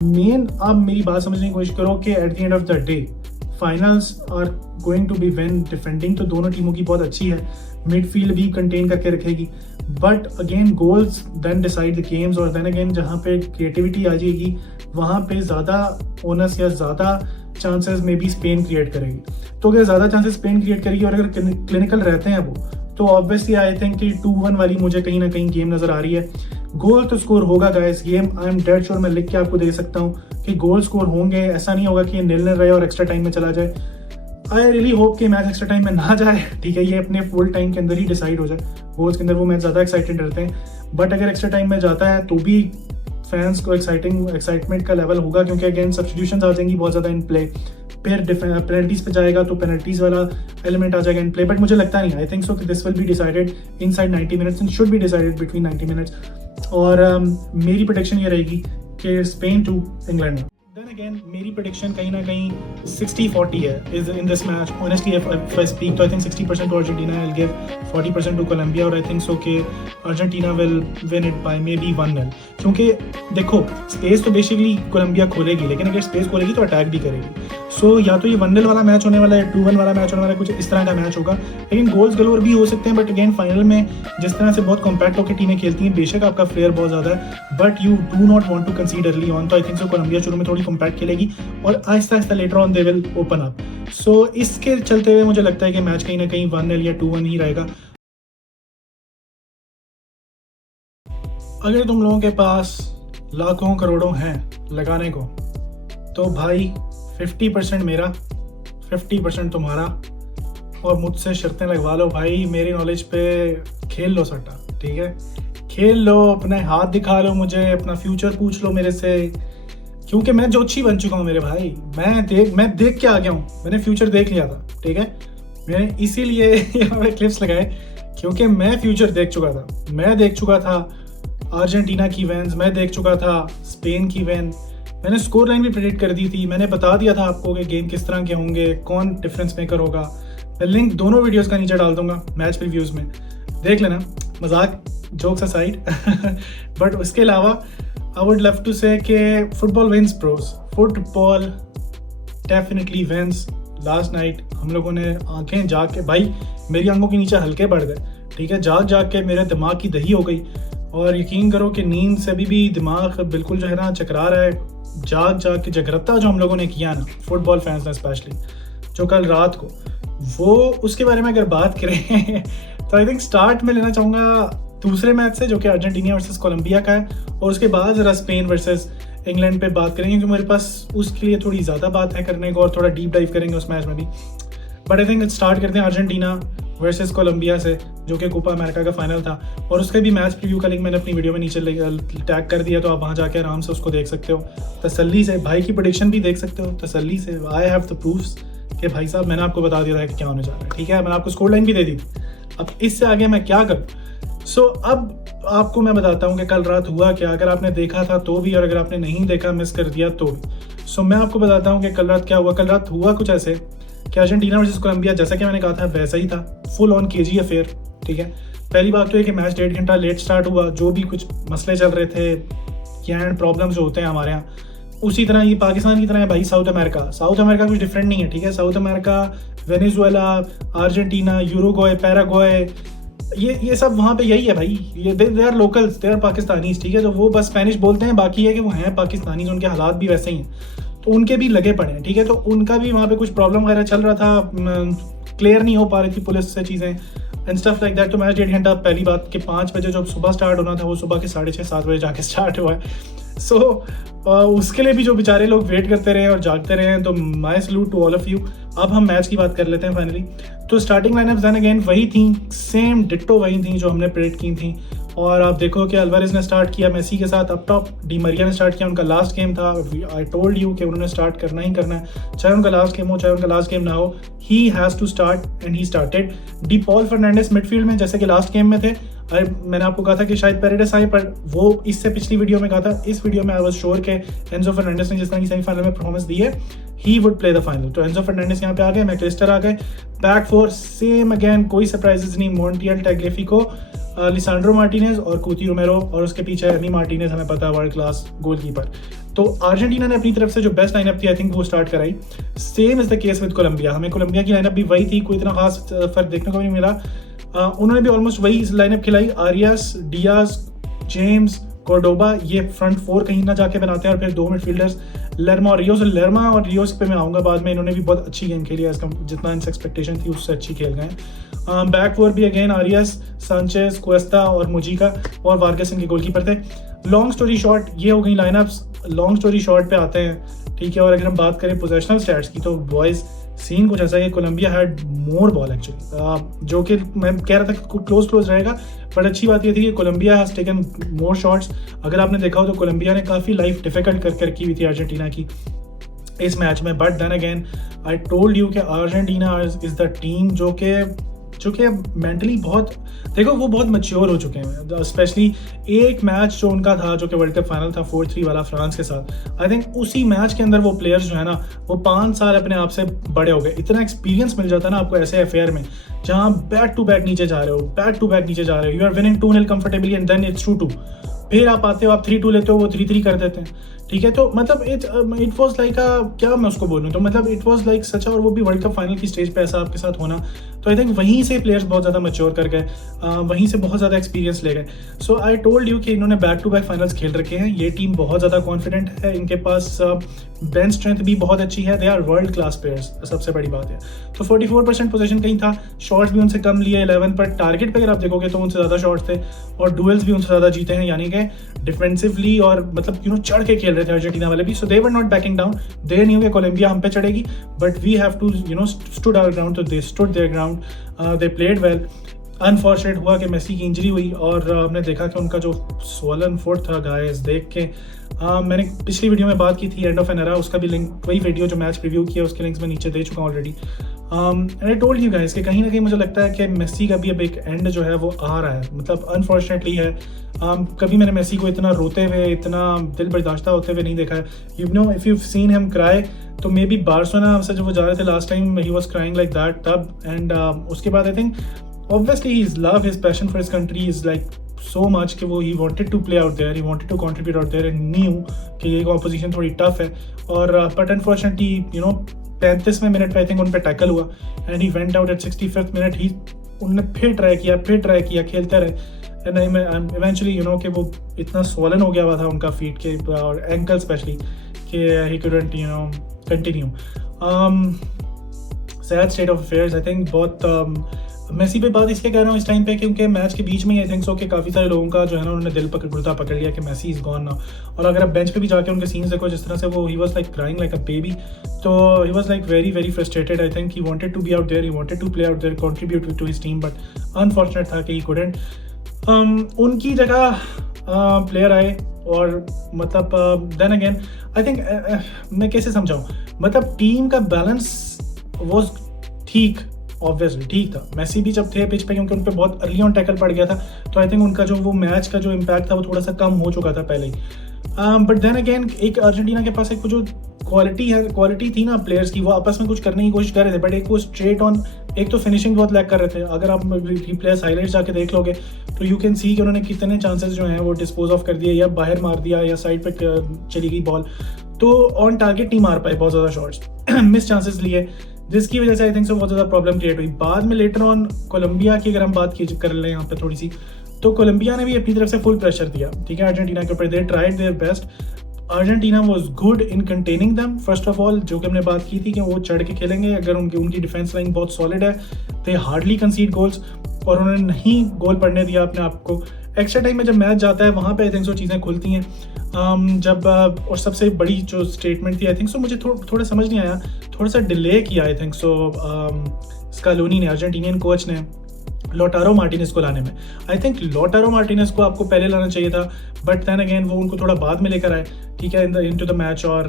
Main आप मेरी बात समझने की कोशिश करो कि at the end of the day finals are going to be win. Defending तो दोनों टीमों की बहुत अच्छी है, मिडफील्ड भी कंटेन करके रखेगी, but again goals then decide the games. और देन अगेन जहाँ पे क्रिएटिविटी आ जाएगी वहाँ पे ज़्यादा ओनस या ज़्यादा चांसेस में भी स्पेन क्रिएट करेगी। तो अगर ज़्यादा चांसेस स्पेन क्रिएट करेगी और अगर क्लिनिकल रहते हैं वो, तो ऑब्वियसली आई थिंक कि 2-1 वाली मुझे कहीं ना कहीं गेम नज़र आ रही है। गोल तो स्कोर होगा guys, game I am dead sure, मैं लिख के आपको दे सकता हूँ कि गोल स्कोर होंगे। ऐसा नहीं होगा कि ये 0-0 रहे और एक्स्ट्रा टाइम में चला जाए। आई रियली होप कि मैच एक्स्ट्रा टाइम में ना जाए, ठीक है, ये अपने फुल टाइम के अंदर ही डिसाइड हो जाए। गोल्स के अंदर वो मैच ज़्यादा एक्साइटेड रहते हैं, बट अगर एक्स्ट्रा टाइम में जाता है तो भी फैंस को एक्साइटमेंट का लेवल होगा, क्योंकि अगेन सब्स्टिट्यूशंस आ जाएंगी बहुत ज़्यादा इन प्ले। फिर पेनल्टीज पे जाएगा तो पेनल्टीज वाला एलिमेंट आ जाएगा इन प्ले, बट मुझे लगता नहीं, आई थिंक सो कि this will be decided inside 90 minutes and should be decided between 90 minutes. और मेरी प्रेडिक्शन ये रहेगी कि स्पेन 2 इंग्लैंड। देन अगेन मेरी प्रेडिक्शन कहीं ना कहीं 60-40 है is in this match. Honestly if I speak तो I think 60% to Argentina, I will give 40% to Colombia, और आई थिंक सो कि Argentina will win it by maybe 1-0। क्योंकि देखो स्पेस तो बेसिकली कोलंबिया खोलेगी, लेकिन अगर स्पेस खोलेगी तो अटैक भी करेगी। सो या तो ये 1-0 वाला मैच होने वाला है, 2-1 वाला मैच होने वाला है, कुछ इस तरह का मैच होगा। लेकिन गोल्स गलोर भी हो सकते हैं, बट अगेन फाइनल में जिस तरह से बहुत कॉम्पैक्ट होकर टीमें खेलती हैं, बेशक आपका फ्लेयर बहुत ज़्यादा है, but you do not want to concede early on. तो आई थिंक सो कोलंबिया शुरू में थोड़ी कॉम्पैक्ट खेलेगी और आहिस्ता आहिस्ता later on they will open up. So इसके चलते हुए मुझे लगता है कि मैच कहीं ना कहीं 1-0 या 2-1 ही रहेगा। अगर तुम लोगों के पास लाखों करोड़ों हैं लगाने को, तो भाई 50% मेरा, 50% तुम्हारा, और मुझसे शर्तें लगवा लो भाई। मेरी नॉलेज पे खेल लो सट्टा, ठीक है, खेल लो, अपने हाथ दिखा लो मुझे, अपना फ्यूचर पूछ लो मेरे से, क्योंकि मैं जोशी बन चुका हूँ मेरे भाई। मैं देख के आ गया हूँ, मैंने फ्यूचर देख लिया था, ठीक है। मैंने इसीलिए यहाँ पे क्लिप्स लगाए क्योंकि मैं फ्यूचर देख चुका था। मैं देख चुका था अर्जेंटीना की वैन्स, मैं देख चुका था स्पेन की वैन, मैंने स्कोर लाइन भी प्रेडिक्ट कर दी थी, मैंने बता दिया था आपको कि गेम किस तरह के होंगे, कौन डिफरेंस मेकर होगा। मैं लिंक दोनों वीडियोस का नीचे डाल दूंगा मैच रिव्यूज़ में, देख लेना, मजाक जोक्स असाइड। बट उसके अलावा I would love to say कि football wins bros, football definitely wins. Last night हम लोगों ने आंखें जाग के, भाई मेरी आंखों के नीचे हल्के बढ़ गए, ठीक है, जाग जाग के मेरे दिमाग की दही हो गई। और यकीन करो कि नींद से भी दिमाग बिल्कुल जो है ना चकरा रहा है। जाग जाग के जगरत्ता जो हम लोगों ने किया ना, फुटबॉल फैंस ने स्पेशली, जो कल रात को, वो उसके बारे में अगर बात करें तो आई थिंक स्टार्ट में लेना चाहूँगा दूसरे मैच से, जो कि अर्जेंटीना वर्सेस कोलंबिया का है, और उसके बाद ज़रा स्पेन वर्सेस इंग्लैंड पे बात करेंगे, क्योंकि मेरे पास उसके लिए थोड़ी ज़्यादा बात है करने को, और थोड़ा डीप डाइव करेंगे उस मैच में भी। बट आई थिंक स्टार्ट करते हैं अर्जेंटीना वर्सेस कोलंबिया से, जो कि कोपा अमेरिका का फाइनल था, और उसका भी मैच प्रीव्यू का लिंक मैंने अपनी वीडियो में नीचे टैग कर दिया, तो आप वहाँ जाके आराम से उसको देख सकते हो तसल्ली से। भाई की प्रेडिक्शन भी देख सकते हो तसल्ली से। आई हैव द प्रूफ्स कि भाई साहब मैंने आपको बता दिया था कि क्या होने जा रहा है, ठीक है, मैंने आपको स्कोर लाइन भी दे दी थी। अब इससे आगे मैं क्या करूँ? सो अब आपको मैं बताता हूँ कि कल रात हुआ क्या, अगर आपने देखा था तो भी, और अगर आपने नहीं देखा, मिस कर दिया तो भी। सो मैं आपको बताता हूँ कि कल रात क्या हुआ। कल रात हुआ कुछ ऐसे कि अर्जेंटीना वर्सेस कोलंबिया, जैसा कि मैंने कहा था वैसा ही था, फुल ऑन केजी अफेयर, ठीक है। पहली बात तो है कि मैच 1.5 घंटा लेट स्टार्ट हुआ, जो भी कुछ मसले चल रहे थे, कैंड प्रॉब्लम्स जो होते हैं हमारे यहाँ, उसी तरह ये पाकिस्तान की तरह है भाई। साउथ अमेरिका कुछ डिफरेंट नहीं है, ठीक है। South America, Venezuela, Argentina, Uruguay, Paraguay, ये सब वहाँ पे यही है भाई। ये they are locals, they are Pakistanis, ठीक है। तो वो बस स्पेनिश बोलते हैं, बाकी है कि वो हैं पाकिस्तानीज, उनके हालात भी वैसे ही हैं, तो उनके भी लगे पड़े हैं, ठीक है। तो उनका भी वहाँ पे कुछ प्रॉब्लम वगैरह चल रहा था, क्लियर नहीं हो पा रही थी पुलिस से चीज़ें एंड स्टफ लाइक दैट। तो मैच 1.5 घंटा, पहली बात कि 5 बजे जो सुबह स्टार्ट होना था वो सुबह के 6:30-7 बजे जाके स्टार्ट हुआ है। सो उसके लिए भी जो बेचारे लोग वेट करते रहे और जागते रहे हैं, तो my salute to all of you. अब हम मैच की बात कर लेते हैं फाइनली। तो स्टार्टिंग लाइनअप देन अगेन वही थी, सेम डिट्टो वही थी जो हमने प्रेडिक्ट की थी। और आप देखो कि अल्वारेज ने स्टार्ट किया मेसी के साथ अप टॉप, डी मरिया ने स्टार्ट किया, उनका लास्ट गेम था। आई टोल्ड यू कि उन्होंने स्टार्ट करना ही करना है, चाहे उनका लास्ट गेम हो चाहे उनका लास्ट गेम ना हो, he has to start and he started. De Paul Fernandez midfield में, जैसे कि लास्ट गेम में थे। मैंने आपको कहा था कि शायद पेरेडेस आए, पर वो इससे पिछली वीडियो में कहा था, इस वीडियो में आई वाज श्योर कि एंजो फर्नांडिस ने जिस तरह की सेमीफाइनल में परफॉर्मेंस दी है, he would play the final. तो एंजो फर्नांडिस यहाँ पे आ गए, मैकलिस्टर आ गए, बैक फोर सेम अगेन, कोई सरप्राइजेस नहीं। मॉन्टियल, टैग्लिफिको, लिसांड्रो मार्टिनेज और कूती रोमेरो, और उसके पीछे एमी मार्टिनेज, हमें पता है वर्ल्ड क्लास गोलकीपर। तो अर्जेंटीना ने अपनी तरफ से जो बेस्ट लाइनअप थी आई थिंक वो स्टार्ट कराई। Same is the case with Colombia, हमें कोलंबिया की लाइनअप भी वही थी, कोई इतना खास फर्क देखने को नहीं मिला। उन्होंने भी ऑलमोस्ट वही लाइनअप खिलाई, आरियास, डियाज, जेम्स, कोर्डोबा, ये फ्रंट फोर कहीं ना जाके बनाते हैं, और फिर 2 मिडफील्डर्स लर्मा और रियोस। लर्मा और रियोस पे मैं आऊँगा बाद में, इन्होंने भी बहुत अच्छी गेम खेली है, इसका जितना इनसे एक्सपेक्टेशन थी उससे अच्छी खेल गए। बैक फोर भी अगेन आरियास, सांचेज, क्वेस्टा और मुजिका और वार्गस इनके गोलकीपर थे। लॉन्ग स्टोरी शॉर्ट, ये हो गई लाइनअप्स। लॉन्ग स्टोरी शॉर्ट पे आते हैं, ठीक है। और अगर हम बात करें पोजेशनल स्टैट्स की, तो बॉयज़ सीन कुछ ऐसा है, Colombia had more ball actually, जो कि मैं कह रहा था क्लोज रहेगा, बट अच्छी बात ये थी कि Colombia has taken more shots. अगर आपने देखा हो तो कोलंबिया ने काफ़ी लाइफ डिफिकल्ट करके रखी हुई थी अर्जेंटीना की इस मैच में। But then again I told you कि अर्जेंटीना इज द टीम जो कि मेंटली बहुत, देखो वो बहुत मैच्योर हो चुके हैं। स्पेशली एक मैच जो उनका था, जो कि वर्ल्ड कप फाइनल था 4-3 वाला फ्रांस के साथ, आई थिंक उसी मैच के अंदर वो प्लेयर्स जो है ना, वो 5 साल अपने आप से बड़े हो गए। इतना एक्सपीरियंस मिल जाता है ना आपको ऐसे अफेयर में, जहाँ बैक टू बैक नीचे जा रहे हो, you are winning 2-0 comfortably and then it's 2-2, फिर आप आते हो, आप 3-2 लेते हो, वो 3-3 कर देते हैं, ठीक है। तो मतलब इट वॉज लाइक क्या मैं उसको बोलूँ, तो मतलब इट वॉज लाइक सच, और वो भी वर्ल्ड कप फाइनल की स्टेज पे ऐसा आपके साथ होना, तो आई थिंक वहीं से प्लेयर्स बहुत ज़्यादा मैच्योर कर गए, वहीं से बहुत ज़्यादा एक्सपीरियंस ले गए। सो आई टोल्ड यू कि इन्होंने बैक टू बैक फाइनल्स खेल रखे हैं, ये टीम बहुत ज़्यादा कॉन्फिडेंट है, इनके पास बेंच स्ट्रेंथ भी बहुत अच्छी है, they are world class players, सबसे बड़ी बात है। तो 44% पोजीशन कहीं था, शॉट्स भी उनसे कम लिए 11, पर टारगेट पे अगर आप देखोगे तो उनसे ज़्यादा शॉट्स थे, और डुएल्स भी उनसे ज़्यादा जीते हैं, यानी कि डिफेंसिवली और मतलब चढ़ के खेल रहे थे अर्जेंटीना वाले भी। So they were not backing down, they knew कि कोलंबिया हम पे चढ़ेगी, but we have to stood our ground, तो they stood their ground, they played well. Unfortunate हुआ कि मेसी की इंजरी हुई, और हमने देखा कि उनका जो स्वॉलन फुट था गाइस, देख के मैंने पिछली वीडियो में बात की थी एंड ऑफ एन एरा, उसका भी लिंक, वही वीडियो जो मैच रिव्यू किया उसके लिंक्स मैं नीचे दे चुका हूँ already. I told you guys कि कहीं ना कहीं मुझे लगता है कि मेसी का भी अब एक एंड जो है वो आ रहा है, मतलब अनफॉर्चुनेटली है। कभी मैंने मेसी को इतना रोते हुए, इतना दिल बर्दाश्ता होते हुए नहीं देखा है। You know if you seen him cry, तो मे बी बार्सिलोना से जब वो जा रहे थे last time, he was crying like that तब, एंड उसके बाद I think obviously his love, his passion for his country is like so much कि वो he wanted to play out there, he wanted to contribute out there and knew कि ये opposition थोड़ी tough है, और but unfortunately 35वें minute पे I think उन पे टैकल हुआ and he went out at 65th minute, उन्होंने फिर ट्राई किया, खेलते रहे, and eventually कि वो इतना swollen हो गया हुआ था उनका फीट के और एंकल स्पेशली कि he couldn't continue. Sad state of affairs I think। बहुत मेसी पे बात इसलिए कर रहा हूँ इस टाइम पे क्योंकि मैच के बीच में ही आई थिंक सो कि काफ़ी सारे लोगों का जो है ना, उन्होंने दिल पकड़ लिया कि मेसी इज़ गॉन नाउ। और अगर आप बेंच पे भी जाके उनके सीन्स देखो, जिस तरह से वो he was like crying like a baby, तो he was like very very frustrated. I think he wanted to be out there, he wanted to play out there, contribute to his team, but unfortunate था कि he couldn't. उनकी जगह player आए, और मतलब then again I think मैं कैसे समझाऊँ, मतलब टीम का बैलेंस वॉज ठीक, ऑब्वियसली ठीक था। मेसी भी जब थे पिच पे, क्योंकि उन पर बहुत अर्ली ऑन टैकल पड़ गया था, तो आई थिंक उनका जो वो मैच का जो इम्पैक्ट था वो थोड़ा सा कम हो चुका था पहले ही। बट देन अगेन एक अर्जेंटीना के पास एक जो क्वालिटी थी ना प्लेयर्स की, वो आपस में कुछ करने की कोशिश कर रहे थे, बट एक वो स्ट्रेट ऑन, एक तो फिनिशिंग बहुत लैक कर रहे थे। अगर आप प्लेयर्स हाईलाइट्स जाके देख लोगे तो यू कैन सी कि उन्होंने कितने चांसेस जो हैं वो डिस्पोज ऑफ कर दिए, या बाहर मार दिया, या साइड पे चली गई बॉल, तो ऑन टारगेट नहीं मार पाए, बहुत ज़्यादा शॉट्स मिस चांसेस लिए, जिसकी वजह से आई थिंक सो बहुत ज़्यादा प्रॉब्लम क्रिएट हुई। बाद में लेटर ऑन कोलंबिया की अगर हम बात कर लें यहाँ पे थोड़ी सी, तो कोलंबिया ने भी अपनी तरफ से फुल प्रेशर दिया, ठीक है, अर्जेंटीना के ऊपर। They tried their best, Argentina was good in containing them. First of all जो कि हमने बात की थी कि वो चढ़ के खेलेंगे, अगर उनकी डिफेंस लाइन बहुत सॉलिड है, दे हार्डली कंसीड गोल्स, और उन्होंने नहीं गोल पड़ने दिया अपने आप को। एक्स्ट्रा टाइम में जब मैच जाता है वहाँ पे आई थिंक सो चीज़ें खुलती हैं। जब और सबसे बड़ी जो स्टेटमेंट थी आई थिंक सो, मुझे थोड़ा समझ नहीं आया, थोड़ा सा डिले किया आई थिंक सो स्कालोनी ने, अर्जेंटीनियन कोच ने, लोटारो मार्टिनेज को लाने में। आई थिंक लोटारो मार्टिनेज को आपको पहले लाना चाहिए था, बट देन अगेन वो उनको थोड़ा बाद में लेकर आए, ठीक है, इनटू द मैच। और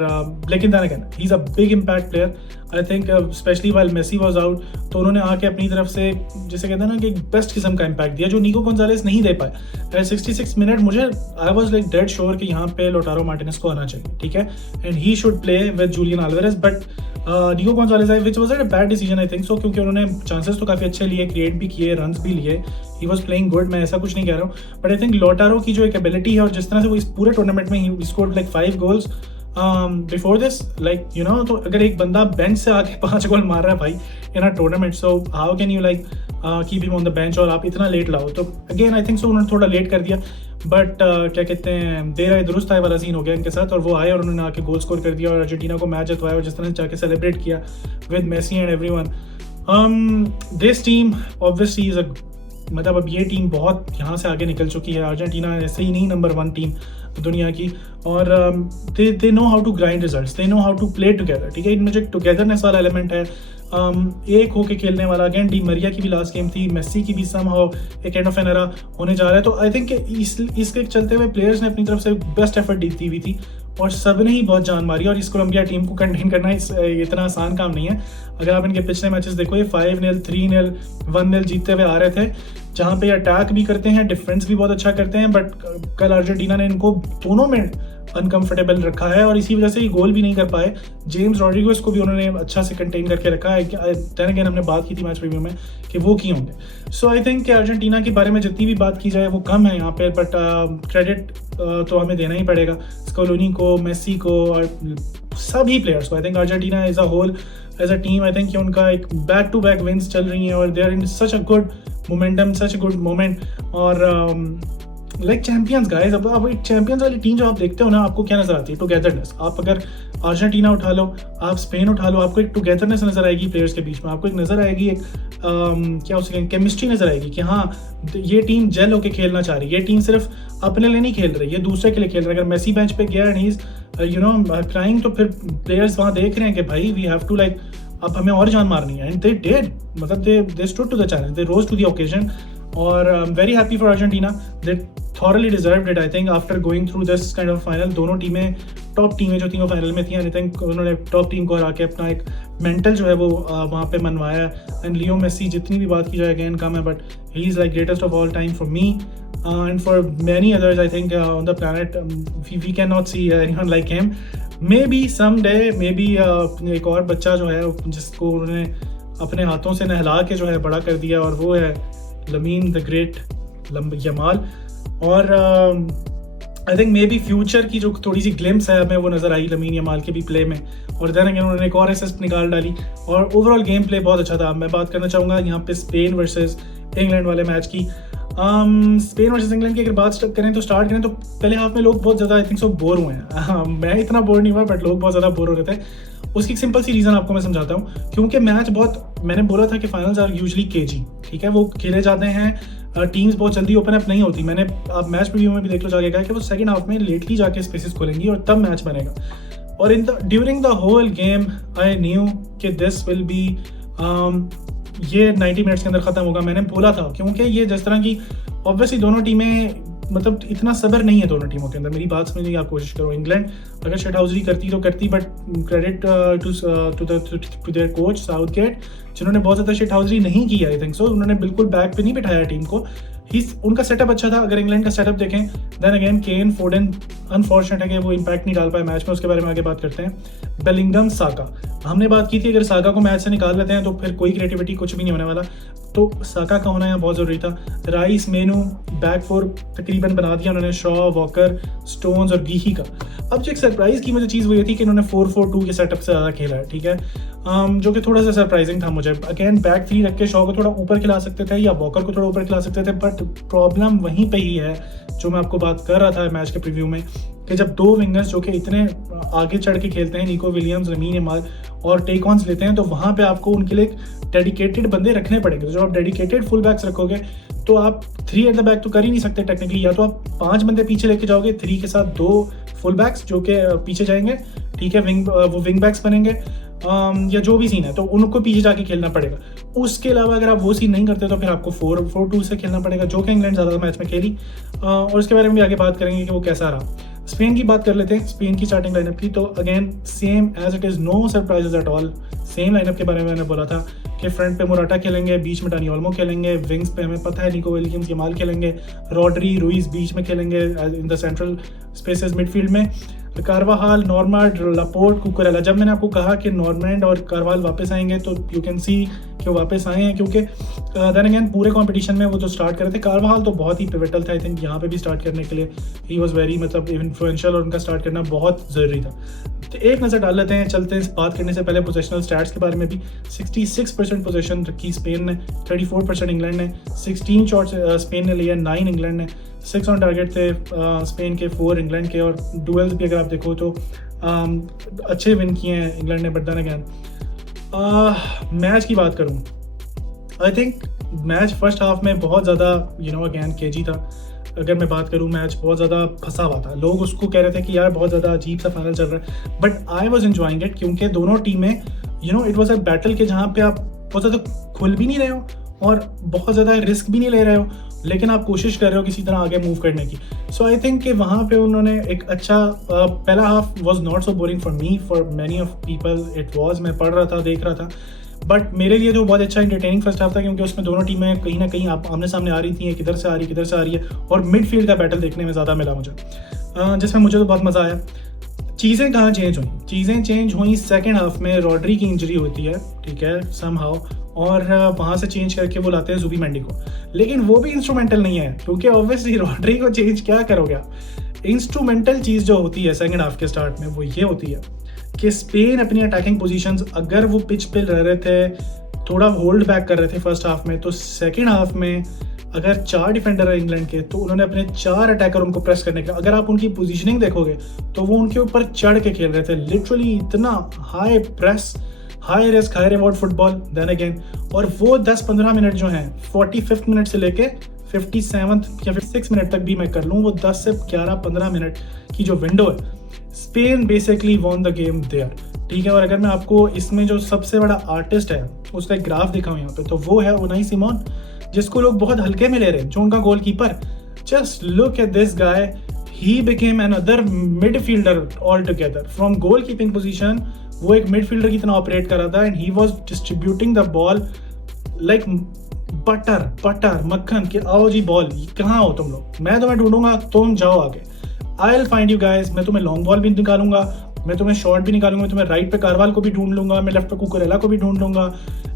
लेकिन then again he is a big impact player, I think especially while Messi was out, तो उन्होंने आके अपनी तरफ से जिसे कहते हैं ना कि एक बेस्ट किस्म का इम्पैक्ट दिया, जो निको गोंजालेस नहीं दे पाए। 66 मिनट मुझे I was like dead sure कि यहाँ पे लोटारो मार्टिनेज को आना चाहिए, ठीक है, and he should play with Julian Alvarez, but Nico Gonzalez which was a bad decision I think so, क्योंकि उन्होंने चांसेस तो काफ़ी अच्छे लिए, क्रिएट भी किए, रन्स भी लिए, ही वॉज प्लेइंग गुड, मैं ऐसा कुछ नहीं कह रहा हूँ, बट आई थिंक लोटारो की जो एक एबिलिटी है और जिस तरह से वो इस पूरे टूर्नामेंट में he scored like 5 goals before this, like you know, तो अगर एक बंदा बेंच से आके 5 गोल मार रहा है भाई in a tournament, so how can you like keep him on the bench और आप इतना लेट लाओ। तो अगेन आई थिंक सो उन्होंने थोड़ा लेट कर दिया, बट क्या कहते हैं, देर आए दुरुस्त आए वाला सीन हो गया इनके साथ, और वो आए और उन्होंने आके गोल स्कोर कर दिया और अर्जेंटीना को मैच जितवाया और जिस तरह से जाके सेलिब्रेट किया with Messi and everyone. This team obviously is a, मतलब अब ये टीम बहुत यहाँ से आगे निकल चुकी है। अर्जेंटीना ऐसे ही नहीं नंबर 1 टीम दुनिया की, और they know how to grind results, they know how to play together, ठीक है, इनमें जो टुगेदरनेस वाला एलिमेंट है, एक होके खेलने वाला। अगेन डी मरिया की भी लास्ट गेम थी, मेसी की भी समहाउ एक एंड ऑफ एन एरा होने जा रहा है, तो आई थिंक इसके चलते हुए प्लेयर्स ने अपनी तरफ से बेस्ट एफर्ट दी हुई थी और सब ने ही बहुत जान मारी, और इस कोलंबिया टीम को कंटेन करना इतना आसान काम नहीं है। अगर आप इनके पिछले मैचेस देखो, ये 5-0, 3-0, 1-0 जीतते हुए आ रहे थे, जहाँ पे अटैक भी करते हैं, डिफेंस भी बहुत अच्छा करते हैं, बट कल अर्जेंटीना ने इनको दोनों में अनकंफर्टेबल रखा है और इसी वजह से ये गोल भी नहीं कर पाए। जेम्स रॉड्रिगोस को भी उन्होंने अच्छा से कंटेन करके रखा है। देन अगेन हमने बात की थी मैच रिव्यू में कि वो किए होंगे। सो आई थिंक अर्जेंटीना के बारे में जितनी भी बात की जाए वो कम है यहाँ पे, बट क्रेडिट तो हमें देना ही पड़ेगा स्कोलोनी को, मेसी को और सभी प्लेयर्स को। I think Argentina as a whole, as a team, I think उनका एक बैक टू बैक विंस चल रही हैं और they are in such a good momentum, such a good moment, और लाइक चैंपियंस गाइस। अब एक चैंपियंस वाली टीम जो आप देखते हो ना, आपको क्या नजर आती है? टुगेदरनेस। आप अगर अर्जेंटीना उठा लो, आप स्पेन उठा लो, आपको एक टुगेदरनेस नजर आएगी प्लेयर्स के बीच में, आपको एक नजर आएगी, एक क्या उसे केमिस्ट्री नजर आएगी कि हाँ ये टीम जेल होके खेलना चाह रही है, ये टीम सिर्फ अपने लिए नहीं खेल रही, ये दूसरे के लिए खेल रही है। अगर मेसी बेंच पे गया and he is you know crying, तो फिर प्लेयर्स वहाँ देख रहे हैं कि भाई वी हैव टू लाइक, अब हमें और जान मारनी है, एंड दे डिड, मतलब they stood to the challenge, they rose to the occasion, और I am very happy for Argentina, they thoroughly deserved it I think after going through this kind of final. दोनों टीमें top टीमें जो थी वो final में थी, I think उन्होंने टॉप टीम को हरा के अपना एक मेंटल जो है वो वहाँ पे मनवाया। एंड लियो मेसी, जितनी भी बात की जाए अगेन कम है, but he is like greatest of all time for me and for many others I think on the planet. We can not see anyone like him. Maybe some day, maybe एक और बच्चा जो है जिसको उन्होंने अपने हाथों से नहला के जो है बड़ा कर दिया, और वो है लमीन द ग्रेट यमाल। और I think may be future की जो थोड़ी सी ग्लिम्स है हमें वो नज़र आई लमीन यमाल के भी प्ले में, और देन अगेन उन्होंने एक और असिस्ट निकाल डाली, और ओवरऑल गेम प्ले बहुत अच्छा था। मैं बात करना चाहूँगा यहाँ पे स्पेन वर्सेस इंग्लैंड वाले मैच की। स्पेन वर्सेस इंग्लैंड की अगर बात स्टार्ट करें तो पहले हाफ में लोग बहुत ज़्यादा आई थिंक सो बोर हुए हैं। मैं इतना बोर नहीं हुआ, बट लोग बहुत ज़्यादा बोर हो रहे थे। उसकी एक सिंपल सी रीज़न आपको मैं समझाता हूँ, क्योंकि मैच बहुत, मैंने बोला था कि फाइनल्स आर यूजुअली केजी, ठीक है, वो खेले जाते हैं, टीम्स बहुत जल्दी ओपन अप नहीं होती। मैंने आप मैच प्रीव्यू में भी देख लो जाके कहा कि वो सेकंड हाफ में लेटली जाके स्पेसेस खोलेंगी और तब मैच बनेगा। और during the whole game I knew कि दिस विल बी ये 90 मिनट्स के अंदर ख़त्म होगा। मैंने बोला था, क्योंकि ये जिस तरह की ऑब्वियसली दोनों टीमें, मतलब इतना सब्र नहीं है दोनों टीमों के अंदर। मेरी बात समझने की आप कोशिश करो। इंग्लैंड अगर शटहाउसरी करती तो करती, but credit to their coach Southgate, जिन्होंने बहुत ज़्यादा शटहाउसरी नहीं की आई थिंक सो। उन्होंने बिल्कुल बैक पे नहीं बिठाया टीम को। उनका सेटअप अच्छा था। अगर इंग्लैंड का सेटअप देखें, देन अगेन केन, फोर्डन अनफॉर्चुनेट है कि वो इम्पैक्ट नहीं डाल पाए मैच में, उसके बारे में आगे बात करते हैं। बेलिंगम, साका, हमने बात की थी अगर साका को मैच से निकाल लेते हैं तो फिर कोई क्रिएटिविटी कुछ भी नहीं होने वाला, तो साका का होना यहाँ बहुत ज़रूरी था। राइस, मेनू, बैक फोर तकरीबन बना दिया उन्होंने, शॉ, वॉकर, स्टोन्स और गीही का। अब जो एक सरप्राइज़ की मुझे चीज़ वो ये थी कि इन्होंने 4-4-2 के सेटअप से ज़्यादा खेला है, ठीक है, जो कि थोड़ा सा सरप्राइजिंग था मुझे। अगेन बैक 3 रख के शॉ को थोड़ा ऊपर खिला सकते थे या वॉकर को थोड़ा ऊपर खिला सकते थे, बट प्रॉब्लम वहीं पे ही है जो मैं आपको बात कर रहा था मैच के प्रीव्यू में, कि जब 2 विंगर्स जो कि इतने आगे चढ़ के खेलते हैं, निको विलियम्स, लमीन यमाल, और टेक ऑन्स लेते हैं, तो वहाँ पे आपको उनके लिए डेडिकेटेड बंदे रखने पड़ेंगे। तो जब आप डेडिकेटेड फुल बैक्स रखोगे तो आप 3 एट द बैक तो कर ही नहीं सकते टेक्निकली, या तो आप 5 बंदे पीछे लेके जाओगे 3 के साथ 2 फुल बैक्स जो कि पीछे जाएंगे, ठीक है, वो विंग बैक्स बनेंगे, या जो भी सीन है तो उनको पीछे जाके खेलना पड़ेगा। उसके अलावा अगर आप वो सीन नहीं करते तो फिर आपको 4-4-2 से खेलना पड़ेगा, जो कि इंग्लैंड ज़्यादा मैच में खेली, और उसके बारे में भी आगे बात करेंगे कि वो कैसा रहा। स्पेन की बात कर लेते हैं, स्पेन की स्टार्टिंग लाइनअप की, तो again same as it is, no surprises at all. Same lineup के बारे में मैंने बोला था कि फ्रंट पे मोराटा खेलेंगे, बीच में डानी ओल्मो खेलेंगे, विंग्स पे हमें पता है निको विलियम्स, यमाल खेलेंगे, रॉड्री, रुइस बीच में खेलेंगे in the central spaces, midfield में कार्वाहाल, नॉर्मांड, लापोर्ट, कुकुरेला। जब मैंने आपको कहा कि नॉर्मैंड और कार्वाल वापस आएंगे तो यू कैन सी कि वो वापस आए हैं, क्योंकि देन अगेन पूरे कंपटीशन में वो जो स्टार्ट कर रहे थे, कारवाहाल तो बहुत ही पिवटल था आई थिंक यहाँ पे भी स्टार्ट करने के लिए, ही वाज वेरी मतलब इन्फ्लुएंशियल और उनका स्टार्ट करना बहुत ज़रूरी था। तो एक नज़र डाल लेते हैं, चलते हैं बात करने से पहले पोजीशनल स्टैट्स के बारे में भी। 66% पोजीशन रखी स्पेन ने, 34% इंग्लैंड ने, 16 शॉट्स स्पेन ने लिया, 9 इंग्लैंड ने, 6 ऑन टारगेट थे स्पेन के, 4 इंग्लैंड के, और डुएल्स भी अगर आप देखो तो अच्छे विन किए हैं इंग्लैंड ने। बट देन अगेन मैच की बात करूँ, I think match first half में बहुत ज़्यादा अगेन केजी था। अगर मैं बात करूँ, मैच बहुत ज़्यादा फंसा हुआ था, लोग उसको कह रहे थे कि यार बहुत ज़्यादा अजीब सा फाइनल चल रहा है, but I was enjoying it, क्योंकि दोनों टीमें इट वॉज अ बैटल के जहाँ पे आप बहुत ज़्यादा खुल भी नहीं रहे हो और बहुत ज़्यादा रिस्क भी नहीं ले रहे हो, लेकिन आप कोशिश कर रहे हो किसी तरह आगे मूव करने की। सो आई थिंक कि वहाँ पे उन्होंने एक अच्छा पहला half was not so boring for me, for many of people it was, मैं पढ़ रहा था, देख रहा था, बट मेरे लिए तो बहुत अच्छा इंटरटेनिंग फर्स्ट हाफ था, क्योंकि उसमें दोनों टीमें कहीं ना कहीं आप आमने सामने आ रही थी, किधर से आ रही है, और मिडफील्ड का बैटल देखने में ज़्यादा मिला मुझे, जिसमें मुझे तो बहुत मज़ा आया। चीज़ें कहाँ चेंज हुई? चीज़ें चेंज हुई सेकेंड हाफ में, रॉड्री की इंजरी होती है, ठीक है, समहाउ, और वहाँ से चेंज करके वो लाते हैं जुबीमेंडी को, लेकिन वो भी इंस्ट्रूमेंटल नहीं है, क्योंकि ऑब्वियसली रॉड्री को चेंज क्या करोगे आप। इंस्ट्रूमेंटल चीज़ जो होती है सेकेंड हाफ के स्टार्ट में वो ये होती है कि स्पेन अपनी अटैकिंग पोजीशंस, अगर वो पिच पे रह रहे थे, थोड़ा होल्ड बैक कर रहे थे फर्स्ट हाफ में, तो सेकेंड हाफ में अगर 4 डिफेंडर है इंग्लैंड के, तो उन्होंने अपने 4 अटैकर उनको प्रेस करने का, अगर आप उनकी पोजीशनिंग देखोगे तो वो उनके ऊपर चढ़ के खेल रहे थे, लिटरली इतना high press, high risk, high reward football. Then again, और वो 10-15 मिनट जो हैं, 45th मिनट से लेके 57th या 56 मिनट तक भी मैं कर लूँ, वो 10 से 11-15 मिनट की जो विंडो है, Spain basically won the game there, ठीक है। और अगर मैं आपको इसमें जो सबसे बड़ा आर्टिस्ट है उसका एक ग्राफ दिखाऊँ यहाँ पे, तो वो है उनाई सिमोन, जिसको लोग बहुत हल्के में ले रहे हैं, जो उनका goalkeeper, just look at this guy, he became another midfielder all together from goal keeping position. वो एक मिडफील्डर की तरह ऑपरेट कर रहा था, and he was distributing the ball like butter मक्खन, कि आओ जी बॉल, कहाँ हो तुम लोग, मैं तुम्हें ढूंढूंगा, तुम जाओ आगे, I will find you guys, मैं तुम्हें लॉन्ग बॉल भी निकालूंगा, मैं तुम्हें शॉर्ट भी निकालूंगा, मैं तुम्हें राइट पे कारवाल को भी ढूंढ लूंगा, मैं लेफ्ट पे कुकुरेला को भी ढूंढ लूंगा,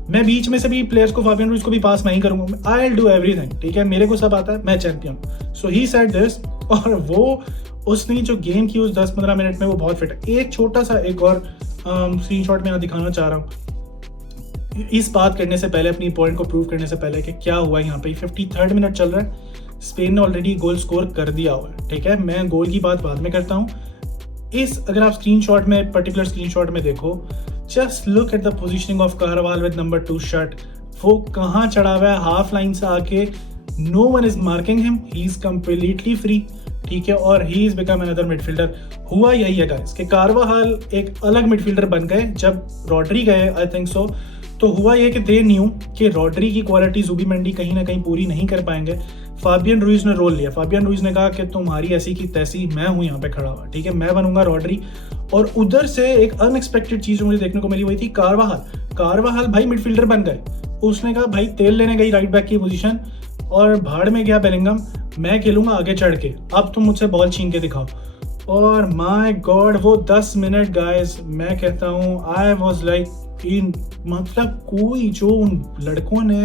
मैं बीच में से भी प्लेयर्स को, फाबियन रूइज को भी पास नहीं करूंगा, आई विल डू एवरीथिंग, ठीक है, मेरे को सब आता है, मैं champion. So he said this, और वो उसने जो गेम की उस 10-15 मिनट में वो बहुत फिट है। एक छोटा सा एक और स्क्रीनशॉट में यहाँ दिखाना चाह रहा हूँ, इस बात करने से पहले, अपनी पॉइंट को प्रूव करने से पहले कि क्या हुआ यहाँ पे। 53rd मिनट चल रहा है, स्पेन ने ऑलरेडी गोल स्कोर कर दिया हुआ है, ठीक है, मैं गोल की बात बाद में करता हूँ। अगर आप स्क्रीनशॉट में, पर्टिकुलर स्क्रीनशॉट में देखो, just look at the positioning of Carvajal with number 2 shirt, वो कहाँ चढ़ा हुआ है, हाफ लाइन से आके, no one is marking him, he is completely free, ठीक है, और he is become another midfielder. हुआ यही है गाइस कि कारवाहाल एक अलग मिडफील्डर बन गए जब रॉड्री गए, आई थिंक सो। तो हुआ ये कि दे न्यू कि रॉड्री की क्वालिटी जुबीमेंडी कहीं ना कहीं पूरी नहीं कर पाएंगे। फाबियन रूइज ने रोल लिया, फाबियन रूइज ने कहा कि तुम्हारी ऐसी की तैसी, मैं हूँ यहाँ पे खड़ा हुआ, ठीक है, मैं बनूंगा रॉड्री। और उधर से एक अनएक्सपेक्टेड चीज मुझे देखने को मिली, वही थी कारवाहाल भाई मिडफील्डर बन गए। उसने कहा भाई तेल लेने गई राइट बैक की पोजीशन, और भाड़ में गया बेलिंगम, मैं खेलूंगा आगे चढ़ के, अब तुम मुझसे बॉल छीन के दिखाओ। और माय गॉड, वो 10 मिनट गाइस, मैं कहता हूँ आई वाज लाइक, मतलब कोई जो उन लड़कों ने,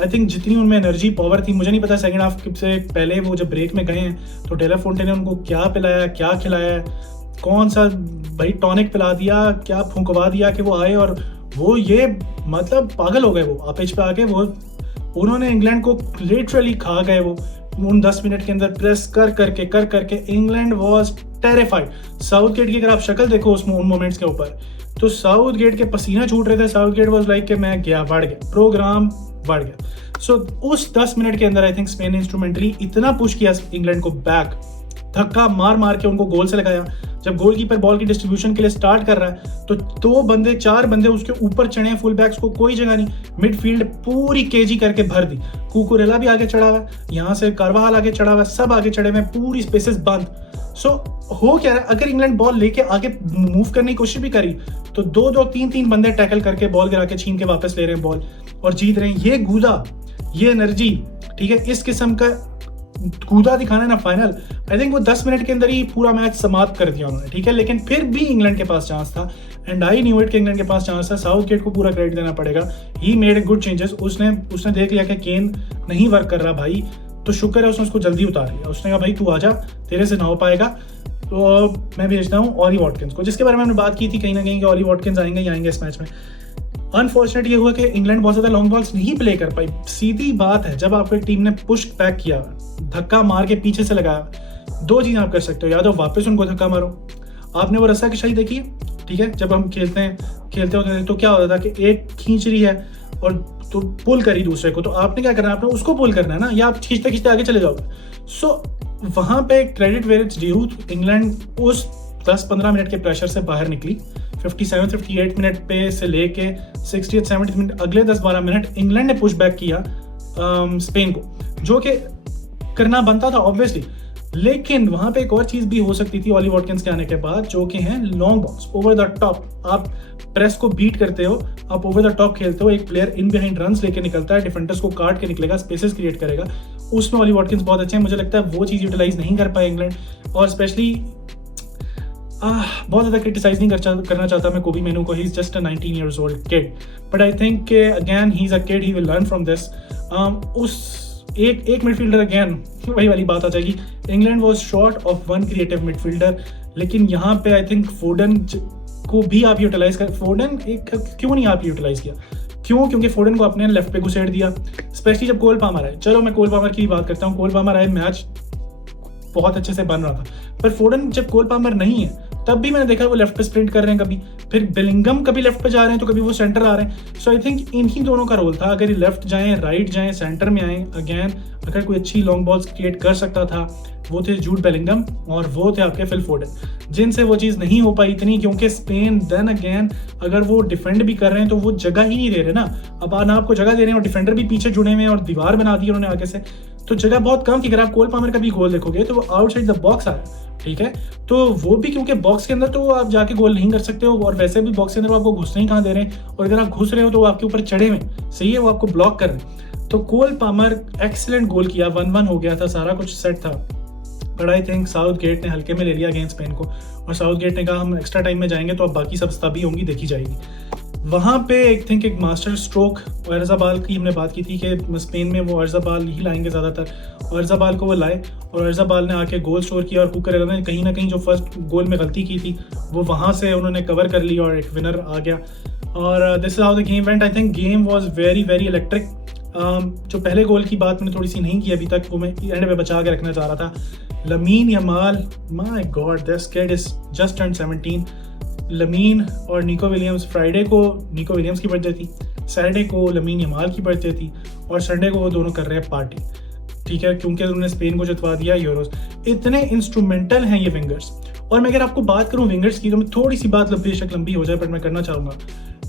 आई थिंक जितनी उनमें एनर्जी पावर थी, मुझे नहीं पता सेकंड हाफ से पहले वो जब ब्रेक में गए हैं तो टेलर फोंटे ने उनको क्या पिलाया, क्या खिलाया, कौन सा भाई टॉनिक पिला दिया, क्या फूंकवा दिया कि वो आए, और वो ये मतलब पागल हो गए। वो पिच पे आके वो उन्होंने इंग्लैंड को लिटरली खा गए। वो उन 10 मिनट के अंदर प्रेस कर करके इंग्लैंड वाज टेरिफाइड। साउथगेट की अगर आप शक्ल देखो उन मोमेंट्स के ऊपर, तो साउथगेट के पसीना छूट रहे थे। साउथगेट वाज लाइक कि मैं गया, बढ़ गया, प्रोग्राम बढ़ गया। सो उस 10 मिनट के अंदर आई थिंक स्पेन ने इंस्ट्रूमेंटली इतना पुश किया इंग्लैंड को बैक, धक्का मार के उनको गोल से लगाया। जब गोलकीपर बॉल की डिस्ट्रीब्यूशन के लिए स्टार्ट कर रहा है तो 4 बंदे उसके ऊपर चढ़े, फुल बैक्स को कोई जगह नहीं, मिडफील्ड पूरी केजी करके भर दी। कुकुरेला भी आगे चढ़ा हुआ, यहाँ से कारवाहाल आगे चढ़ा हुआ, सब आगे चढ़े हुए, पूरी स्पेसेस बंद। सो हो क्या रहा है, अगर इंग्लैंड बॉल लेके आगे मूव करने की कोशिश भी करी तो 2-2, 3-3 बंदे टैकल करके बॉल गिरा के छीन के वापस ले रहे हैं बॉल और जीत रहे हैं। ये गूदा, ये एनर्जी, ठीक है, इस किस्म का कूदा दिखाना है ना फाइनल, आई थिंक वो 10 मिनट के अंदर ही पूरा मैच समाप्त कर दिया उन्होंने, ठीक है। लेकिन फिर भी इंग्लैंड के पास चांस था, एंड आई न्यू इट कि इंग्लैंड के पास चांस था। साउथगेट को पूरा क्रेडिट देना पड़ेगा, he made a good changes. उसने देख लिया कि केन नहीं वर्क कर रहा भाई, तो शुक्र है उसने उसको जल्दी उतार लिया। उसने कहा भाई तू आजा, तेरे से ना हो पाएगा, तो मैं भेजता हूँ ऑली वॉटकिंस को, जिसके बारे में हमने बात की थी कहीं ना कहीं कि ऑली वॉटकिंस आएंगे इस मैच में। अनफॉर्चुनेट ये हुआ कि इंग्लैंड बहुत ज़्यादा लॉन्ग बॉल्स नहीं प्ले कर पाई। सीधी बात है, जब आपकी टीम ने पुश बैक किया, धक्का मार के पीछे से लगाया, दो चीज़ें आप कर सकते हो, या तो वापस उनको धक्का मारो। आपने वो रस्सा की शाही देखी है, ठीक है, जब हम खेलते होते हैं तो क्या होता था कि एक खींच रही है और तो पुल करी दूसरे को, तो आपने क्या करना है, आपने उसको पुल करना है ना, या आप खींचते खींचते आगे चले जाओगे। सो वहाँ पे credit where it's due, England उस 10-15 मिनट के प्रेशर से बाहर निकली। 57-58 मिनट पे से लेके 60-70 मिनट, अगले 10-12 मिनट इंग्लैंड ने पुश बैक किया स्पेन को, जो कि करना बनता था ऑब्वियसली। लेकिन वहां पे एक और चीज भी हो सकती थी ऑली वॉटकिंस के आने के बाद, जो कि हैं long balls over the top. आप प्रेस को बीट करते हो, आप ओवर द टॉप खेलते हो, एक प्लेयर इन बिहाइंड रन्स लेके निकलता है, डिफेंडर्स को काट के निकलेगा, स्पेसेस क्रिएट करेगा, उसमें ऑली वॉटकिंस बहुत अच्छे हैं। मुझे लगता है वो चीज़ यूटिलाइज नहीं कर पाए इंग्लैंड, और स्पेशली बहुत ज़्यादा क्रिटिसाइज नहीं करना चाहता मैं कोबी मेनू को, he is just a 19 years old kid, but I think again he is a kid, he will learn from this. उस एक मिडफील्डर, अगैन वही वाली बात आ जाएगी, England was short of one creative midfielder, लेकिन यहाँ पे आई थिंक फोर्डन को भी आप यूटिलाइज कर, फोर्डन एक क्यों नहीं आप यूटिलाइज किया, क्यों? क्योंकि फोर्डन को अपने लेफ्ट पे घुसेड़ दिया, स्पेशली जब कोल पामर आए। चलो मैं कोल पामर की बात करता हूँ, कोल पामर आए, मैच बहुत अच्छे से बन रहा था, पर फोर्डन जब कोल पामर नहीं है तब भी मैंने देखा वो लेफ्ट पे स्प्रिंट कर रहे हैं, कभी फिर बेलिंगम कभी लेफ्ट पे जा रहे हैं तो कभी वो सेंटर आ रहे हैं। सो आई थिंक इन्हीं दोनों का रोल था, अगर ये लेफ्ट जाएं, राइट जाएं, सेंटर में आए, अगेन अगर कोई अच्छी लॉन्ग बॉल्स क्रिएट कर सकता था वो थे जूड बेलिंगम और वो थे आपके फिल फोर्डन, जिनसे वो चीज़ नहीं हो पाई इतनी, क्योंकि स्पेन देन अगेन अगर वो डिफेंड भी कर रहे हैं तो वो जगह ही नहीं दे रहे ना। अब ना आपको जगह दे रहे हैं और डिफेंडर भी पीछे जुड़े हुए हैं और दीवार बना दी उन्होंने आगे से, तो जगह बहुत कम थी। अगर आप कोल पामर का भी गोल देखोगे तो वो आउटसाइड द बॉक्स आया, ठीक है, तो वो भी क्योंकि बॉक्स के अंदर तो आप जाके गोल नहीं कर सकते हो, और वैसे भी बॉक्स के अंदर वो आपको घुसने ही कहाँ दे रहे हैं, और अगर आप घुस रहे हो तो वो आपके ऊपर चढ़े हुए, सही है, वो आपको ब्लॉक कर रहे हैं। तो कोल पामर एक्सीलेंट गोल किया, 1-1 हो गया था, सारा कुछ सेट था, बट आई थिंक साउथगेट ने हल्के में ले लिया अगेंस्ट स्पेन को, और साउथगेट ने कहा हम एक्स्ट्रा टाइम में जाएंगे तो अब बाकी सब तभी होंगी, देखी जाएगी। वहाँ पे एक थिंक एक मास्टर स्ट्रोक अर्ज़ाबाल की हमने बात की थी कि स्पेन में वो अर्ज़ाबाल ही लाएंगे ज़्यादातर, अर्ज़ाबाल को वो लाए और अर्ज़ाबाल ने आके गोल स्कोर किया, और कुकर ने कहीं ना कहीं जो फर्स्ट गोल में गलती की थी वो वहाँ से उन्होंने कवर कर ली और एक विनर आ गया। और this is how the game went. I think game was very very electric. जो पहले गोल की बात मैंने थोड़ी सी नहीं की अभी तक, वो मैं एंड में बचा के रखना चाह रहा था। Lamin Yamal, my God this kid is just turn 17। Lamin और निको विलियम्स, फ्राइडे को निको विलियम्स की बर्थडे थी, सैटरडे को लमीन यमाल की बर्थडे थी, और संडे को वो दोनों कर रहे हैं पार्टी, ठीक है, क्योंकि उन्होंने स्पेन को जितवा दिया यूरोस। इतने इंस्ट्रूमेंटल हैं ये विंगर्स। और मैं अगर आपको बात करूं विंगर्स की तो मैं थोड़ी सी बात बेशक लंबी हो जाए, पर मैं करना चाहूँगा,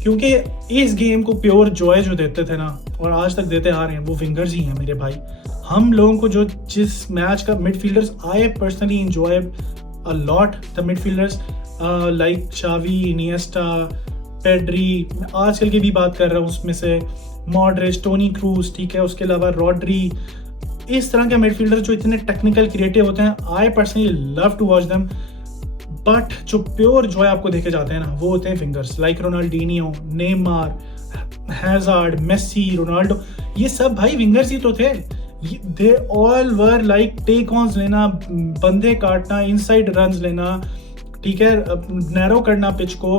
क्योंकि इस गेम को प्योर जॉय जो देते थे ना, और आज तक देते आ रहे हैं, वो विंगर्स ही हैं मेरे भाई। हम लोगों को जो जिस मैच का midfielders, I personally enjoy a lot the midfielders like शावी, Iniesta, Pedri, आजकल की भी बात कर रहा हूँ उसमें से मॉड्रिच, टोनी क्रूज, ठीक है, उसके अलावा रॉड्री, इस तरह के मिडफील्डर जो इतने टेक्निकल क्रिएटिव होते हैं, I personally love to watch them. But जो प्योर जॉय आपको देखे जाते हैं ना, वो होते हैं wingers like Ronaldinho, Neymar, Hazard, Messi, Ronaldo, ये सब भाई विंगर्स ही तो थे। They all were like take ons लेना, बंदे काटना, इनसाइड रन्स लेना, ठीक है, नैरो करना पिच को,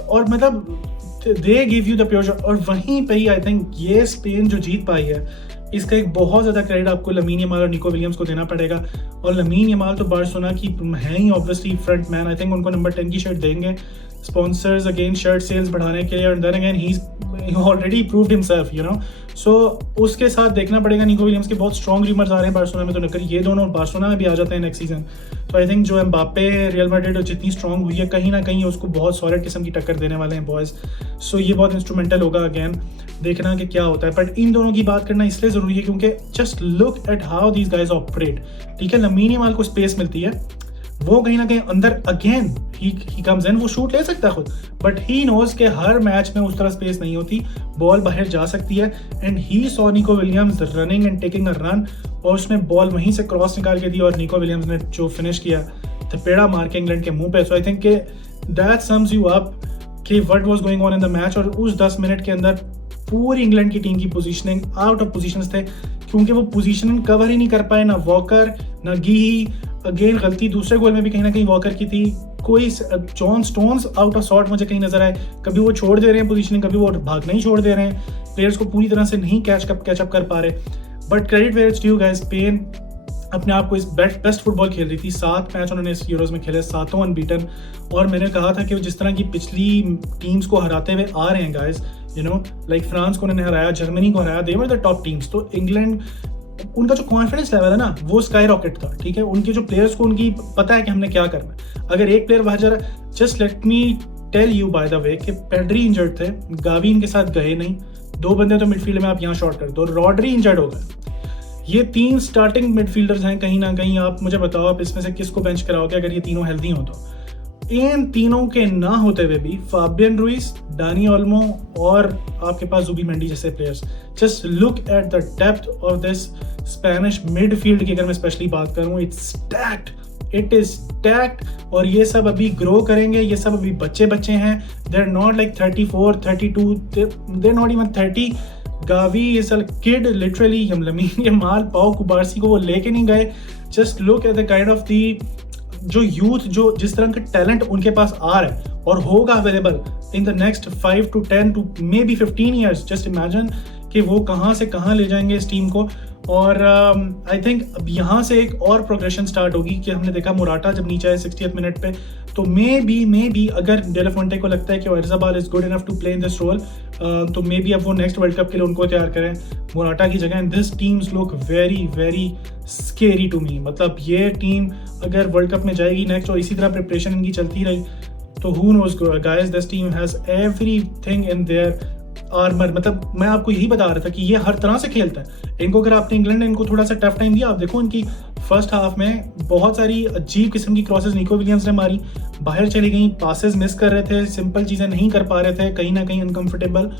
और मतलब they give you the pure Joy. और वहीं पे ही आई थिंक ये स्पेन जो जीत पाई है, इसका एक बहुत ज़्यादा क्रेडिट आपको लमीन यमाल और निको विलियम्स को देना पड़ेगा। और लमीन यमाल तो बार्सिलोना की हैं ही obviously front man, I think उनको नंबर 10 की शर्ट देंगे स्पॉन्सर्स अगेन शर्ट सेल्स बढ़ाने के लिए, और then again he already proved himself, you know. So उसके साथ देखना पड़ेगा। निको विलियम्स के बहुत स्ट्रॉन्ग रूमर्स आ रहे हैं बार्सिलोना में, तो नकर ये दोनों बार्सिलोना में भी आ जाते हैं नेक्स्ट सीजन। तो आई थिंक जो एम्बापे रियल मैड्रिड जितनी स्ट्रॉन्ग हुई है, कहीं ना कहीं उसको बहुत सॉलिड किस्म की टक्कर देने वाले हैं बॉयज़। सो ये बहुत इंस्ट्रूमेंटल होगा, अगेन देखना कि क्या होता है। बट इन दोनों की बात करना इसलिए ज़रूरी है क्योंकि just look eight how these guys operate, ठीक है। लमीन यमाल को स्पेस मिलती है, वो कहीं ना कहीं अंदर अगेन ही कम्स इन, वो शूट ले सकता है खुद, बट ही नोज के हर मैच में उस तरह स्पेस नहीं होती, बॉल बाहर जा सकती है। And he saw Nico Williams running and taking a run, और उसने बॉल वहीं से क्रॉस निकाल के दी और निको विलियम्स ने जो फिनिश किया थपेड़ा मार के इंग्लैंड के मुंह पे। सो आई थिंक कि दैट सम्स यू अप कि what was going on in the match. और उस 10 मिनट के अंदर पूरी इंग्लैंड की टीम की पोजीशनिंग आउट ऑफ पोजीशंस थे, क्योंकि वो पोजीशनिंग कवर ही नहीं कर पाए, ना वॉकर ना गी। अगेन गलती दूसरे गोल में भी कहीं ना कहीं वॉकर की थी। कोई John stones out of shot मुझे कहीं नजर आए, कभी वो छोड़ दे रहे हैं पोजीशनिंग, कभी वो भागना ही छोड़ दे रहे हैं, प्लेयर्स को पूरी तरह से नहीं कैचअप कर पा रहे। But credit where it's due guys, Spain अपने आप को इस बेस्ट फुटबॉल खेल रही थी। 7 मैच उन्होंने इस यूरोज में खेले, 7 अनबीटन। और मैंने कहा था कि वो जिस तरह की पिछली टीम्स को हराते हुए आ रहे हैं guys, you know like France को उन्होंने हराया, जर्मनी को हराया, दे वर द टॉप टीम्स। तो इंग्लैंड, उनका जो कॉन्फिडेंस लेवल है ना वो स्काई रॉकेट था, ठीक है। उनके जो प्लेयर्स को उनकी पता है कि हमने क्या करना है। अगर एक प्लेयर बाहर जा रहा है, just let me tell you by the way कि पेड्री इंजर्ड थे, गावी इनके साथ गए नहीं, 2 बंदे तो मिडफील्ड में आप यहाँ शॉर्ट कर दो, रॉड्री इंजर्ड हो गए। ये 3 स्टार्टिंग मिडफील्डर्स हैं, कहीं ना कहीं आप मुझे बताओ आप इसमें से किसको बेंच कराओगे अगर ये तीनों हेल्दी हो तो। इन तीनों के ना होते हुए भी फाबियन रुइस, डानी ओल्मो और आपके पास जुबीमेंडी जैसे players, just look at the depth of this Spanish midfield की अगर मैं स्पेशली बात करूं, it's stacked, it is stacked. और ये सब अभी ग्रो करेंगे, ये सब अभी बच्चे हैं, they are not like 34 32, they are not even 30। Gavi is a kid literally. हम लमीन यमाल, पाओ कुबारसी को वो लेके नहीं गए। Just look at the kind of the जो यूथ, जो जिस तरह का टैलेंट उनके पास आ रहा है और होगा available in the next 5 to 10 to maybe 15 years। Just imagine कि वो कहाँ से कहाँ ले जाएंगे इस टीम को। और आई थिंक अब यहाँ से एक और प्रोग्रेशन स्टार्ट होगी कि हमने देखा मोराटा जब नीचे आए 60th मिनट पे, तो मे बी अगर डे ला फुंटे को लगता है कि Oyarzabal is good enough to play in this role, तो मे बी अब वो नेक्स्ट वर्ल्ड कप के लिए उनको तैयार करें मोराटा की जगह। And this teams look very very scary to me. मतलब ये टीम अगर वर्ल्ड कप में जाएगी नेक्स्ट और इसी तरह प्रिपरेशन इनकी चलती रही तो who knows guys, this team has everything in their armour. मतलब मैं आपको यही बता रहा था कि ये हर तरह से खेलता है। इनको अगर आपने इंग्लैंड ने इनको थोड़ा सा टफ टाइम दिया, आप देखो इनकी फर्स्ट हाफ में बहुत सारी अजीब किस्म की क्रॉसेस निको विलियम्स ने मारी, बाहर चली गई, पासेस मिस कर रहे थे, सिंपल चीज़ें नहीं कर पा रहे थे, कहीं ना कहीं अनकंफर्टेबल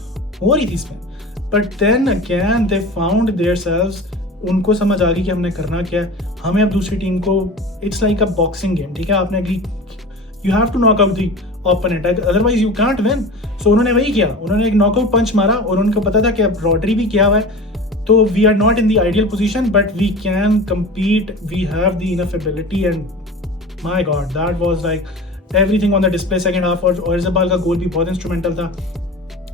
हो रही थी इसमें। But then again they found their selves, उनको समझ आ गई कि हमने करना क्या है। हमें अब दूसरी टीम को, it's like a boxing game, ठीक है। आपने agree, you have to knock out the opponent, otherwise you can't win. So उन्होंने वही किया, उन्होंने एक नॉकआउट पंच मारा और उनको पता था कि अब रॉड्री भी किया हुआ है, तो we are not in the ideal position but we can compete, we have the enough ability. And my god, that was like everything on the display second half. और ओयारज़ाबाल का गोल भी बहुत इंस्ट्रूमेंटल था।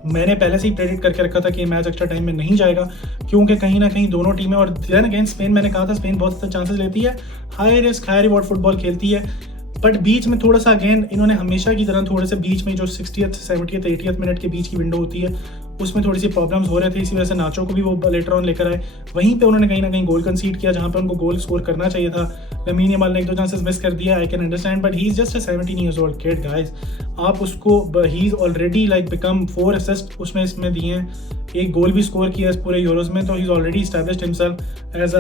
मैंने पहले से ही प्रेडिक्ट करके रखा था कि ये मैच एक्स्ट्रा टाइम में नहीं जाएगा, क्योंकि कहीं ना कहीं दोनों टीमें, और देन अगेन स्पेन, मैंने कहा था स्पेन बहुत ज़्यादा चांसेस लेती है, high risk high reward football खेलती है। बट बीच में थोड़ा सा अगेन इन्होंने हमेशा की तरह थोड़े से बीच में जो 60th 70th 80th मिनट के बीच की विंडो होती है उसमें थोड़ी सी प्रॉब्लम्स हो रहे थे, इसी वजह से नाचो को भी वो लेटर ऑन लेकर आए। वहीं पे उन्होंने कहीं ना कहीं गोल कंसीड किया जहाँ पे उनको गोल स्कोर करना चाहिए था। लमीन यमाल ने 1-2 चांसेस मिस कर दिया, I can understand, but he is just a 17 years old kid guys. आप उसको, ही is already like become 4 assist उसने इसमें दिए हैं, एक गोल भी स्कोर किया इस पूरे यूरोज में, तो he is already established himself as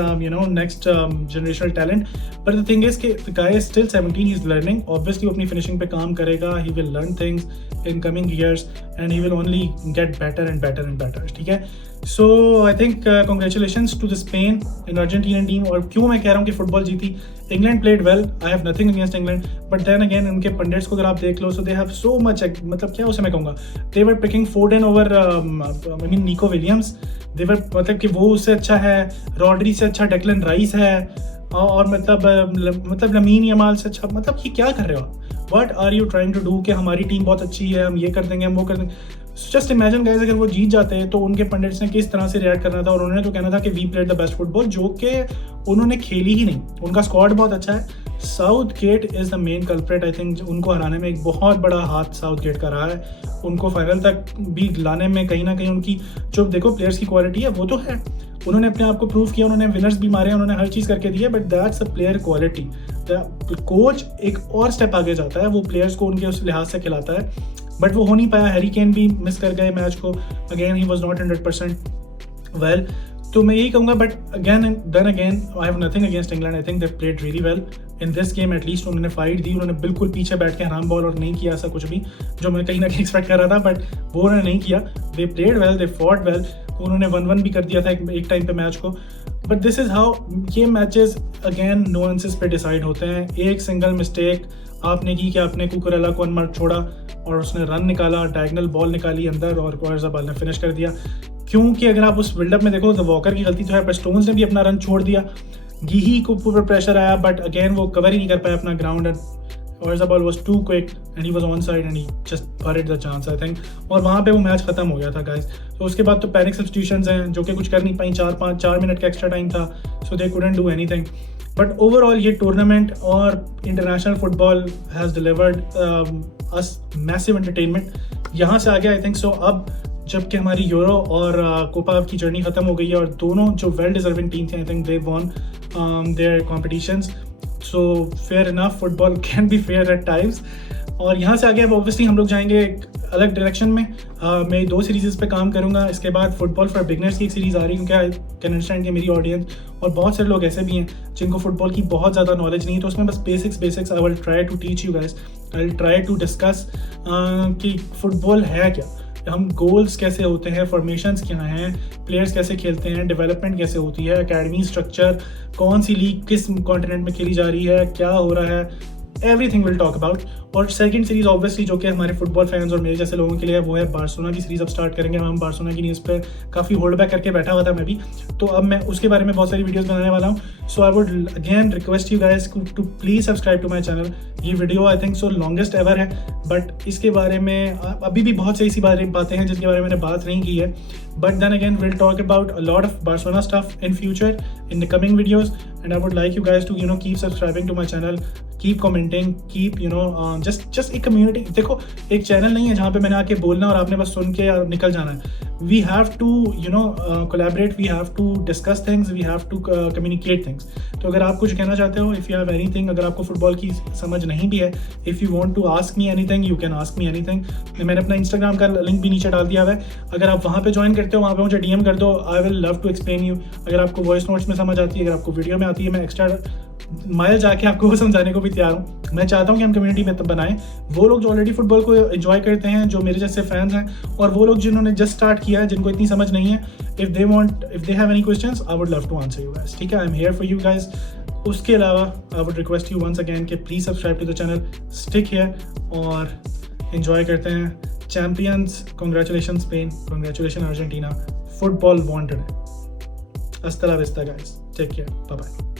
next generational talent. But the thing is कि the guy is still 17, he is learning. Obviously वो अपनी फिनिशिंग पे काम करेगा, he will learn things in coming years and he will only get better and better and better, ठीक है। So I think congratulations to the Spain and Argentina team. और क्यों मैं कह रहा हूँ कि फुटबॉल जीती, England played well, I have nothing against England, but then again उनके पंडिट्स को अगर आप देख लो, सो दे हैव सो मच, मतलब क्या उसे मैं कहूँगा, they were picking Foden over I mean Nico Williams, they were, मतलब कि वो उससे अच्छा है, रॉड्री से अच्छा डेक्लन राइस है, और मतलब लमीन यमाल से अच्छा, मतलब ये क्या कर रहे हो आप, what are you trying to do कि हमारी टीम बहुत अच्छी है, हम ये कर देंगे, हम वो कर देंगे। जस्ट इमेजिन गाइस, अगर वो जीत जाते हैं तो उनके पंडिट्स ने किस तरह से रिएक्ट करना था, और उन्होंने तो कहना था कि we played the best football, जो कि उन्होंने खेली ही नहीं। उनका स्क्वाड बहुत अच्छा है, Southgate is the main culprit. I think उनको हराने में एक बहुत बड़ा हाथ साउथगेट का रहा है, उनको फाइनल तक भी लाने में कहीं ना कहीं उनकी जो देखो प्लेयर्स की क्वालिटी है वो तो है, उन्होंने अपने आप को प्रूव किया, उन्होंने विनर्स भी मारे, उन्होंने हर चीज़ करके दी है, but that's a player quality. The coach एक और स्टेप आगे जाता है, वो प्लेयर्स को उनके उस लिहाज से खिलाता है, बट वो हो नहीं पाया। हैरी केन भी मिस कर गए मैच को, again he was not 100% well. तो मैं यही कहूँगा, but again I have nothing against England, I think they played really well in this game. At least उन्होंने फाइट दी, उन्होंने बिल्कुल पीछे बैठ के हराम बॉल और नहीं किया ऐसा कुछ भी जो मैं कहीं ना कहीं एक्सपेक्ट कर रहा था, बट वो उन्होंने नहीं किया। दे played well, they fought well, उन्होंने 1-1 भी कर दिया था एक टाइम पे मैच को। बट दिस इज़ हाउ ये मैचेस अगेन नुआंसेस पे डिसाइड होते हैं। एक सिंगल मिस्टेक आपने की कि आपने कुकुरेला को अनमार्क छोड़ा और उसने रन निकाला, डायगोनल बॉल निकाली अंदर और ओयारज़ाबाल ने फिनिश कर दिया। क्योंकि अगर आप उस बिल्डअप में देखो तो वॉकर की गलती तो है, पर स्टोन्स ने भी अपना रन छोड़ दिया। गिही को ऊपर प्रेशर आया बट अगेन वो कवर ही नहीं कर पाया अपना ground and Oyarzabal was too quick and he was on side and he just buried the chance I think, और वहाँ पे वो मैच खत्म हो गया था गाइस। तो उसके बाद तो पैनिक सब्स्टिट्यूशंस हैं जो कि कुछ कर नहीं पाई, 4 मिनट का एक्स्ट्रा टाइम था, so they couldn't do anything. But overall ये टूर्नामेंट और international football has delivered us massive entertainment. यहाँ से आगे आई थिंक सो अब जबकि हमारी यूरो और कोपा की जर्नी खत्म हो गई है और दोनों जो वेल डिजर्विंग टीम थे I think they won their competitions, so fair enough, football can be fair at times. और यहाँ से आगे अब ऑब्वियसली हम लोग जाएंगे एक अलग डायरेक्शन में। मैं 2 सीरीज़ पे काम करूँगा। इसके बाद फुटबॉल फॉर बिगनर्स की एक सीरीज़ आ रही है, क्योंकि आई कैन अंडरस्टैंड कि मेरी ऑडियंस और बहुत सारे लोग ऐसे भी हैं जिनको फुटबॉल की बहुत ज़्यादा नॉलेज नहीं है, तो उसमें बस basics I will try to teach you guys, I will try to discuss कि फुटबॉल है क्या, हम गोल्स कैसे होते हैं, फॉर्मेशंस क्या हैं, प्लेयर्स कैसे खेलते हैं, डेवलपमेंट कैसे होती है, एकेडमी स्ट्रक्चर, कौन सी लीग किस कॉन्टिनेंट में खेली जा रही है, क्या हो रहा है, एवरीथिंग विल टॉक अबाउट। और सेकंड सीरीज़ ऑब्वियसली जो कि हमारे फुटबॉल फैंस और मेरे जैसे लोगों के लिए है, वो है बार्सिलोना की सीरीज़ अब स्टार्ट करेंगे। हम बार्सिलोना की न्यूज़ पे काफ़ी होल्ड बैक करके बैठा हुआ था मैं भी, तो अब मैं उसके बारे में बहुत सारी वीडियोस बनाने वाला हूँ। So I would again request you guys to please subscribe to my channel. ये video I think so longest ever है, बट इसके बारे में अभी भी बहुत सी ऐसी बातें हैं जिनके बारे में मैंने बात नहीं की है। But then again will talk about a lot of Barcelona stuff in future in the coming videos, and I would like you guys to keep subscribing to my channel, keep commenting, keep just एक community. देखो एक channel नहीं है जहाँ पे मैंने आके बोलना और आपने बस सुन के निकल जाना है। We have to collaborate, we have to discuss things, we have to communicate things. तो अगर आप कुछ कहना चाहते हो, इफ़ यू हैव एनीथिंग, अगर आपको फुटबॉल की समझ नहीं भी है, if you want to ask me anything you can ask me anything. मैंने अपना इंस्टाग्राम का लिंक भी नीचे डाल दिया हुआ है, अगर आप वहाँ पे ज्वाइन करते हो वहाँ पे मुझे DM कर दो, I will love to explain you. अगर आपको वॉइस नोट्स में समझ आती है, अगर आपको वीडियो में आती है, मैं एक्स्ट्रा माइल जाके आपको वो समझाने को भी तैयार हूँ। मैं चाहता हूँ कि हम कम्युनिटी में तब बनाएं, वो लोग जो ऑलरेडी फुटबॉल को एंजॉय करते हैं, जो मेरे जैसे फैंस हैं, और वो लोग जिन्होंने जस्ट स्टार्ट किया है, जिनको इतनी समझ नहीं है। If they have any questions I would love to answer you guys, ठीक है, I am here for you guys. उसके अलावा I would request you once again कि please subscribe to the channel, stick here और enjoy करते हैं। Champions, congratulation Spain, congratulation Argentina, football wanted है। हasta la vista guys, take care, bye bye।